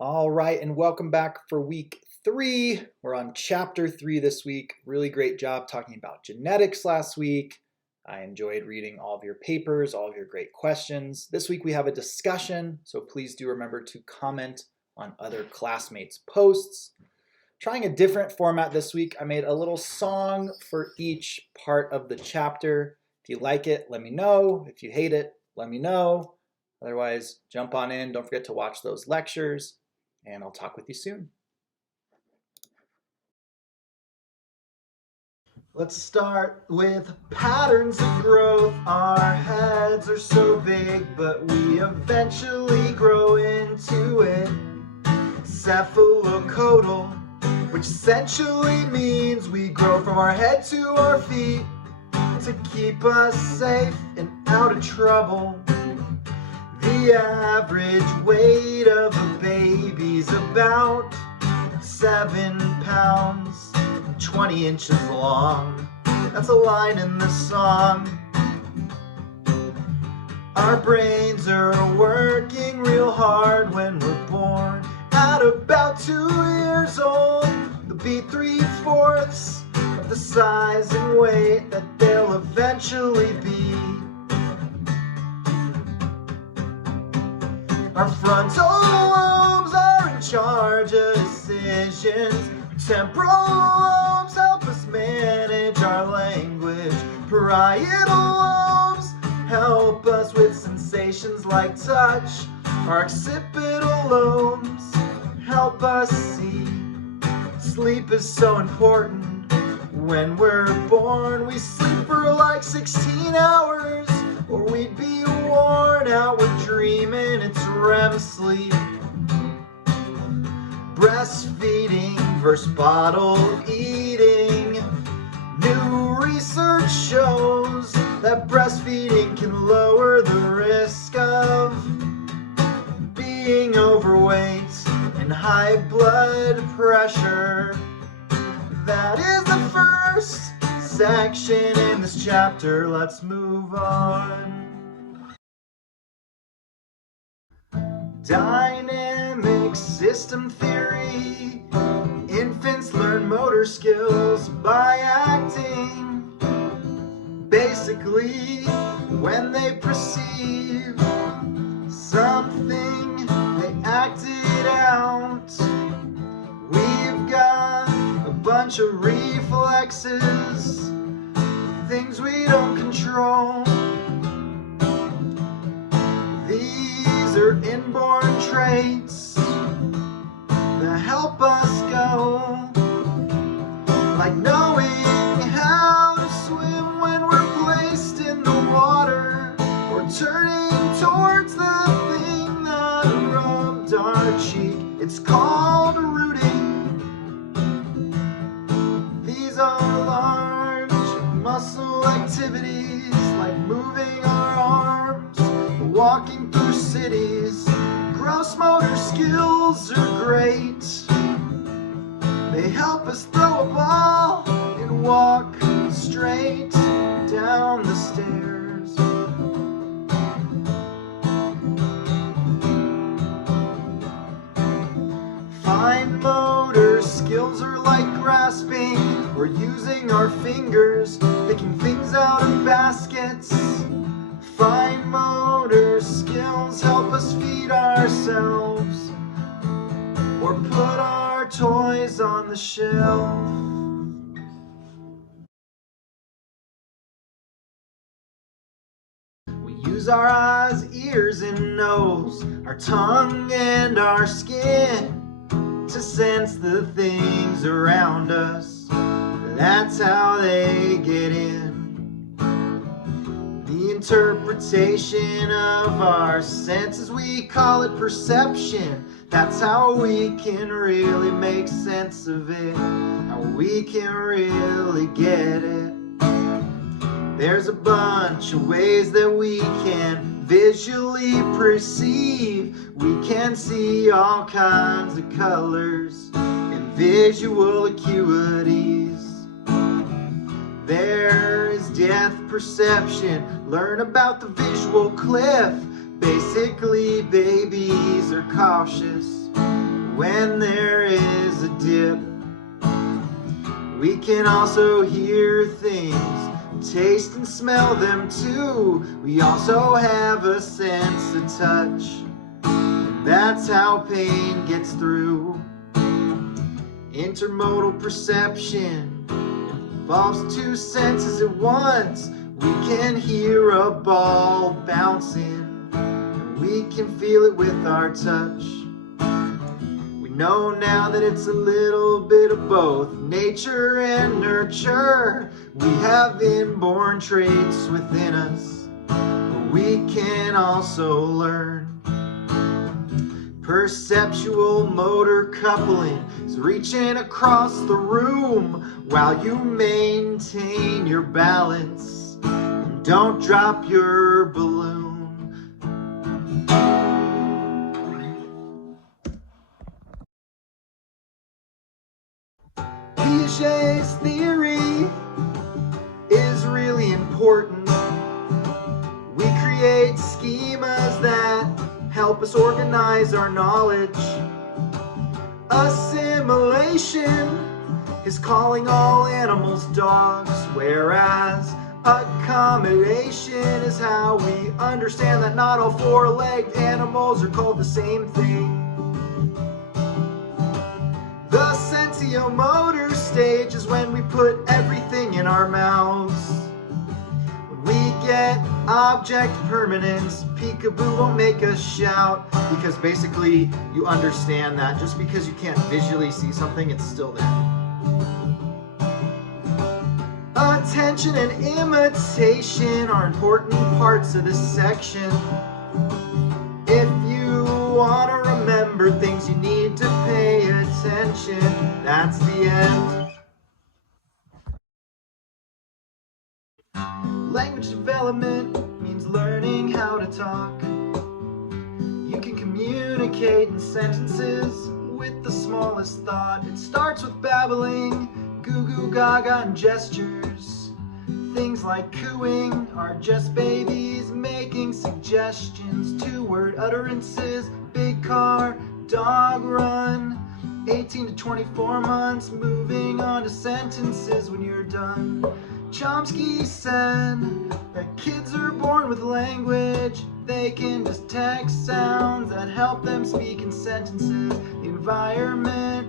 All right, and welcome back for week 3. We're on chapter 3 this week. Really great job talking about genetics last week. I enjoyed reading all of your papers, all of your great questions. This week we have a discussion, so please do remember to comment on other classmates' posts. Trying a different format this week, I made a little song for each part of the chapter. If you like it, let me know. If you hate it, let me know. Otherwise, jump on in. Don't forget to watch those lectures, and I'll talk with you soon. Let's start with patterns of growth. Our heads are so big, but we eventually grow into it. Cephalocodal, which essentially means we grow from our head to our feet to keep us safe and out of trouble. The average weight of a baby's about 7 pounds, 20 inches long. That's a line in the song. Our brains are working real hard when we're born. At about 2 years old, they'll be 3/4 of the size and weight that they'll eventually be. Our frontal lobes are in charge of decisions. Temporal lobes help us manage our language. Parietal lobes help us with sensations like touch. Our occipital lobes help us see. Sleep is so important. When we're born, we sleep for like 16 hours, or we'd be worn out with dreaming. It's REM sleep. Breastfeeding versus bottle eating. New research shows that breastfeeding can lower the risk of being overweight and high blood pressure. That is the first section in this chapter. Let's move on. Dynamic system theory. Infants learn motor skills by acting. Basically, when they perceive something, they act it out. We've got a bunch of reflexes, things we don't control. These are inborn traits that help us go, like knowing how to swim when we're placed in the water, or turning towards the thing that rubbed our cheek. It's called rooting. These are large muscle activities, like moving our arms, walking through cities. Gross motor skills are great. They help us throw a ball and walk straight down the stairs. Fine motor skills are like grasping or using our fingers, picking things out of baskets. Fine motor skills help us feed ourselves or put our toys on the shelf. We use our eyes, ears, and nose, our tongue and our skin to sense the things around us. That's how they get in. The interpretation of our senses, we call it perception. That's how we can really make sense of it, how we can really get it. There's a bunch of ways that we can visually perceive. We can see all kinds of colors and visual acuities. There is depth perception. Learn about the visual cliff. Basically, babies are cautious. when there is a dip. We can also hear things, taste and smell them too. We also have a sense of touch, and that's how pain gets through. Intermodal perception involves two senses at once. We can hear a ball bouncing, and we can feel it with our touch. We know now that it's a little bit of both nature and nurture. We have inborn traits within us, but we can also learn. Perceptual motor coupling is reaching across the room while you maintain your balance and don't drop your balloon. Piaget's theory is really important. We create schemas that help us organize our knowledge. Assimilation is calling all animals dogs, whereas accommodation is how we understand that not all four-legged animals are called the same thing. The sensio-motor stage is when we put everything in our mouths. We get object permanence. Peekaboo won't make us shout, because basically you understand that just because you can't visually see something, it's still there. Attention and imitation are important parts of this section. If you want to remember things, you need to pay attention. That's the end. Language development means learning how to talk. You can communicate in sentences with the smallest thought. It starts with babbling, goo goo gaga, and gestures. Things like cooing are just babies making suggestions. Two-word utterances, big car, dog run. 18 to 24 months, moving on to sentences when you're done. Chomsky said that kids are born with language. They can just text sounds that help them speak in sentences. The environment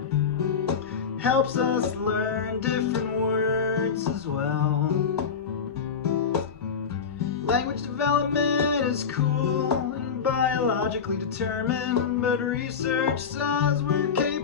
helps us learn different words as well. Language development is cool and biologically determined, but research says we're capable